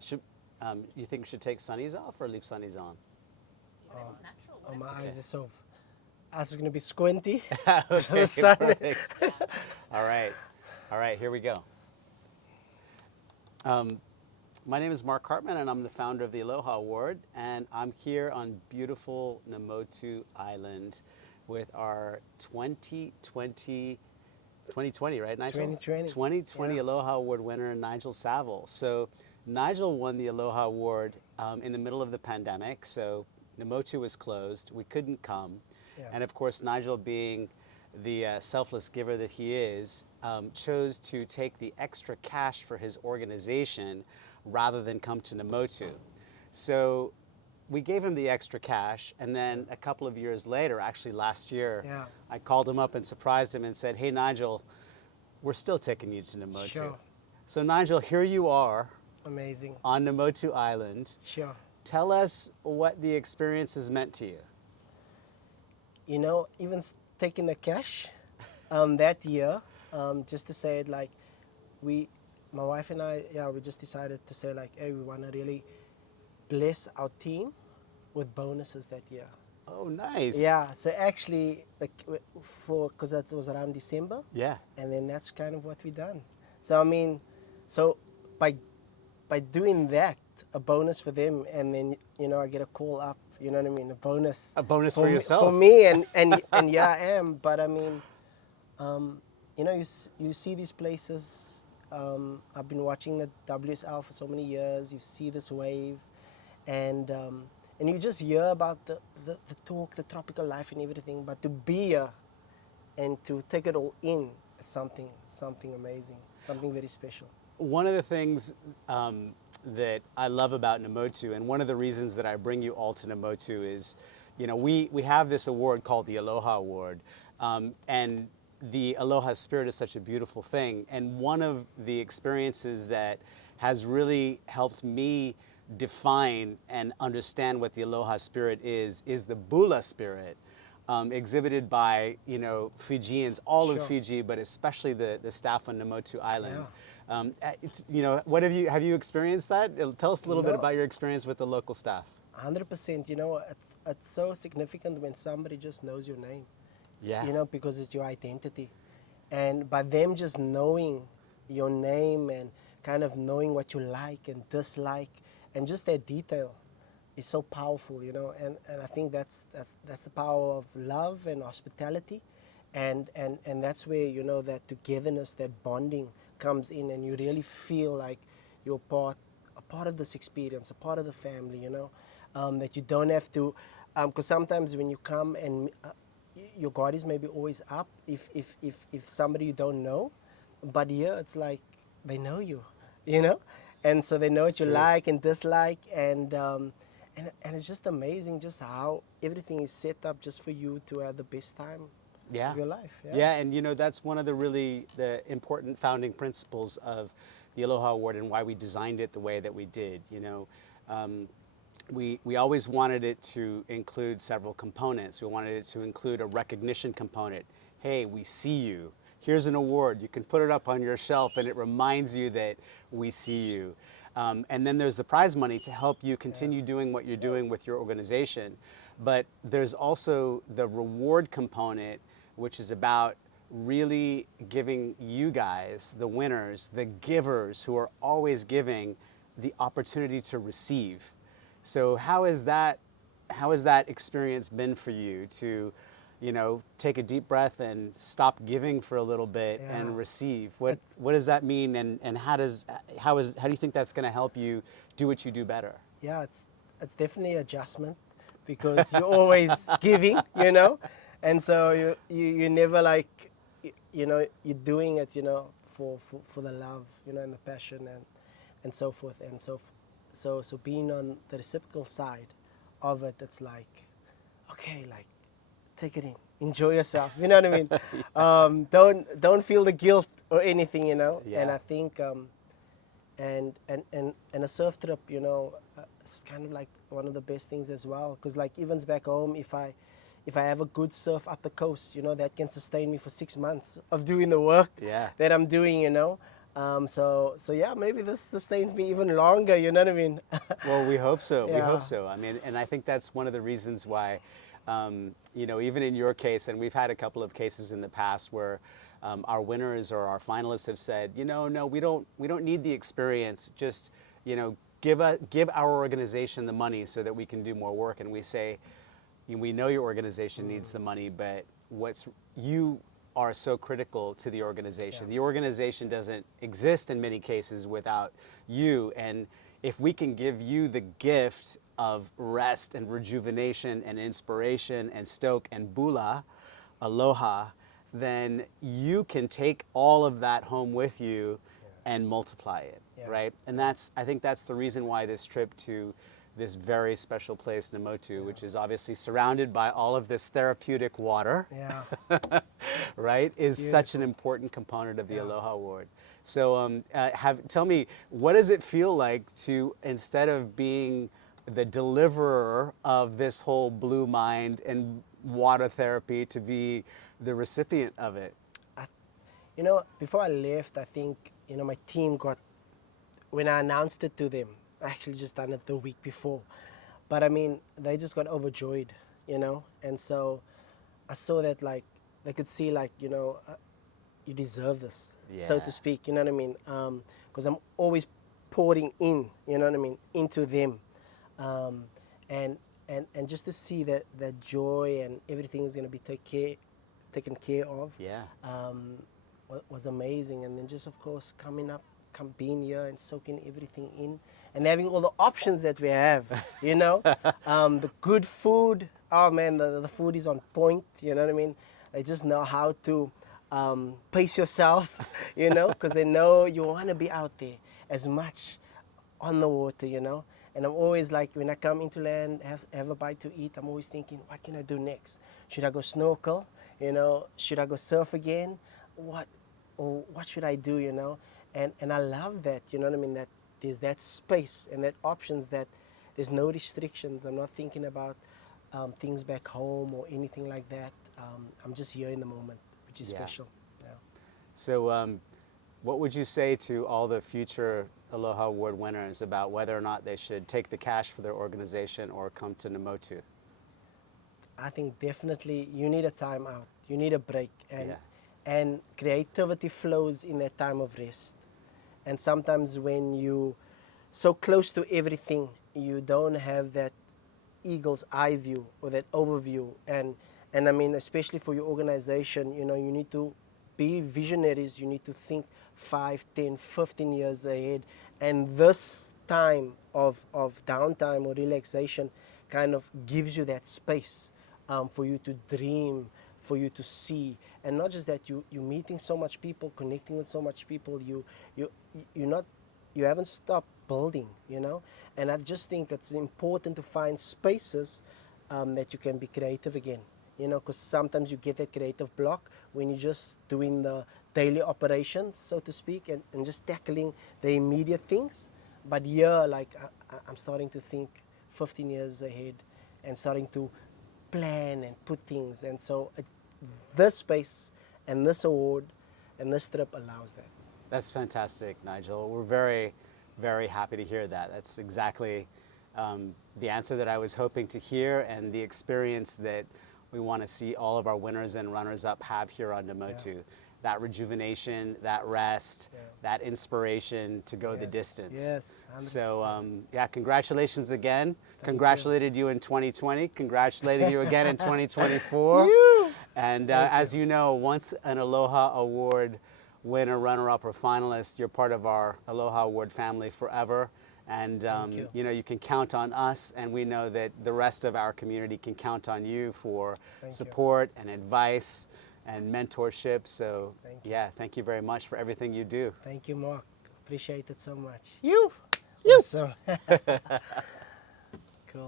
Should you think should take sunnies off or leave sunnies on? Whatever's natural. Oh, my Whatever. eyes are so. Eyes are gonna be squinty. Okay, The sun. perfect. All right, all right, here we go. My name is Mark Hartmann, and I'm the founder of the Aloha Award, and I'm here on beautiful Namotu Island with our 2020, right, Nigel? 2020. 2020 Yeah. Aloha Award winner, Nigel Savel. So Nigel won the Aloha Award in the middle of the pandemic, so Namotu was closed. We couldn't come. Yeah. And of course, Nigel, being the selfless giver that he is, chose to take the extra cash for his organization rather than come to Namotu. So we gave him the extra cash, and then a couple of years later, actually last year, Yeah. I called him up and surprised him and said, "Hey, Nigel, we're still taking you to Namotu." Sure. So Nigel, here you are Amazing. on Namotu Island. Sure. Tell us what the experience has meant to you. You know, even taking the cash that year, just to say it like, my wife and I, yeah, we just decided to say like, hey, we want to really bless our team with bonuses that year. Oh, nice. Yeah, so actually, like, because that was around December, Yeah. and then that's kind of what we done. So I mean, so by doing that, a bonus for them, and then I get a call up. You know what I mean? A bonus. A bonus for me, yourself. For me, and yeah, I am. But I mean, you see these places. I've been watching the WSL for so many years. You see this wave, and you just hear about the talk, the tropical life, and everything. But to be here and to take it all in, is something amazing, something very special. One of the things that I love about Namotu, and one of the reasons that I bring you all to Namotu is, we have this award called the Aloha Award, and the Aloha spirit is such a beautiful thing. And one of the experiences that has really helped me define and understand what the Aloha spirit is the Bula spirit. Exhibited by Fijians, all of Sure. Fiji, but especially the staff on Namotu Island. Yeah. What have you experienced that? Tell us a little bit No. about your experience with the local staff. 100%. It's so significant when somebody just knows your name. Yeah. Because it's your identity. And by them just knowing your name and kind of knowing what you like and dislike and just that detail is so powerful, and I think that's the power of love and hospitality, and that's where that togetherness, that bonding comes in, and you really feel like you're a part of this experience, a part of the family, that you don't have to, because sometimes when you come and your guard is maybe always up if somebody you don't know, but here it's like they know you, and so they know It's what you true. like and dislike, and it's just amazing just how everything is set up just for you to have the best time Yeah. of your life. Yeah, and that's one of the important founding principles of the Aloha Award and why we designed it the way that we did. We always wanted it to include several components. We wanted it to include a recognition component. Hey, we see you. Here's an award. You can put it up on your shelf, and it reminds you that we see you. And then there's the prize money to help you continue doing what you're doing with your organization. But there's also the reward component, which is about really giving you guys, the winners, the givers who are always giving, the opportunity to receive. So how has that experience been for you to, take a deep breath and stop giving for a little bit Yeah. and receive? What does that mean, and how do you think that's going to help you do what you do better? Yeah, it's definitely adjustment, because you're always giving, and so you never like, you're doing it, for the love, and the passion and so forth, and so being on the reciprocal side of it, it's like, okay, like, take it in, enjoy yourself, you know what I mean? Don't feel the guilt or anything, Yeah. And I think and a surf trip, it's kind of like one of the best things as well, because like even back home, if I have a good surf up the coast, that can sustain me for 6 months of doing the work Yeah. that I'm doing, So yeah, maybe this sustains me even longer. You know what I mean? Well, we hope so. We Yeah. hope so. I mean, and I think that's one of the reasons why, you know, even in your case, and we've had a couple of cases in the past where our winners or our finalists have said, you know, no, we don't need the experience. Just, you know, give our organization the money so that we can do more work. And we say, we know your organization needs the money, but you are so critical to the organization. Yeah. The organization doesn't exist in many cases without you. And if we can give you the gift of rest and rejuvenation and inspiration and stoke and bula, aloha, then you can take all of that home with you and multiply it, Yeah. right? And I think that's the reason why this trip to this very special place, Namotu, which is obviously surrounded by all of this therapeutic water, Yeah. right, is such an important component of the Aloha Award. So tell me, what does it feel like to, instead of being the deliverer of this whole blue mind and water therapy, to be the recipient of it? You know, before I left, I think, you know, my team got, when I announced it to them, I actually just done it the week before. But I mean, they just got overjoyed, you know? And so I saw that, like, they could see, like, you know, you deserve this, so Yeah. to speak, you know what I mean? Because I'm always pouring in, you know what I mean, into them. Um, and just to see that joy and everything is going to be taken care of. Yeah. Was amazing. And then just, of course, being here and soaking everything in and having all the options that we have, you know. The good food, oh man, the food is on point, you know what I mean. They just know how to pace yourself, you know, because they know you want to be out there as much on the water, you know. And I'm always like, when I come into land, have a bite to eat, I'm always thinking, what can I do next? Should I go snorkel? You know, should I go surf again? What should I do, you know? And I love that, you know what I mean, that there's that space and that options, that there's no restrictions. I'm not thinking about things back home or anything like that. I'm just here in the moment, which is Yeah. special. Yeah. So what would you say to all the future Aloha Award winners about whether or not they should take the cash for their organization or come to Namotu? I think definitely you need a time out. You need a break, and Yeah. and creativity flows in that time of rest. And sometimes when you so close to everything, you don't have that eagle's eye view or that overview. And I mean, especially for your organization, you know, you need to be visionaries. You need to think 5, 10, 15 years ahead. And this time of downtime or relaxation kind of gives you that space for you to dream, for you to see. And not just that, you're meeting so much people, connecting with so much people, you haven't stopped building, you know. And I just think it's important to find spaces that you can be creative again, you know, because sometimes you get that creative block when you're just doing the daily operations, so to speak, and just tackling the immediate things. But here, like, I'm starting to think 15 years ahead and starting to plan and put things. And so this space and this award and this trip allows that. That's fantastic, Nigel. We're very, very happy to hear that. That's exactly the answer that I was hoping to hear, and the experience that we want to see all of our winners and runners-up have here on Namotu. Yeah. That rejuvenation, that rest, Yeah. that inspiration to go the Yes, distance. yes, So 100%. yeah, congratulations again. Congratulated you in 2020. Congratulated you again in 2024. You. And as you know, once an Aloha Award winner, runner-up, or finalist, you're part of our Aloha Award family forever. And you. know, you can count on us, and we know that the rest of our community can count on you for Thank you. support and advice and mentorship. So Thank you. yeah, thank you very much for everything you do. Thank you, Mark. Appreciate it so much. You. Awesome.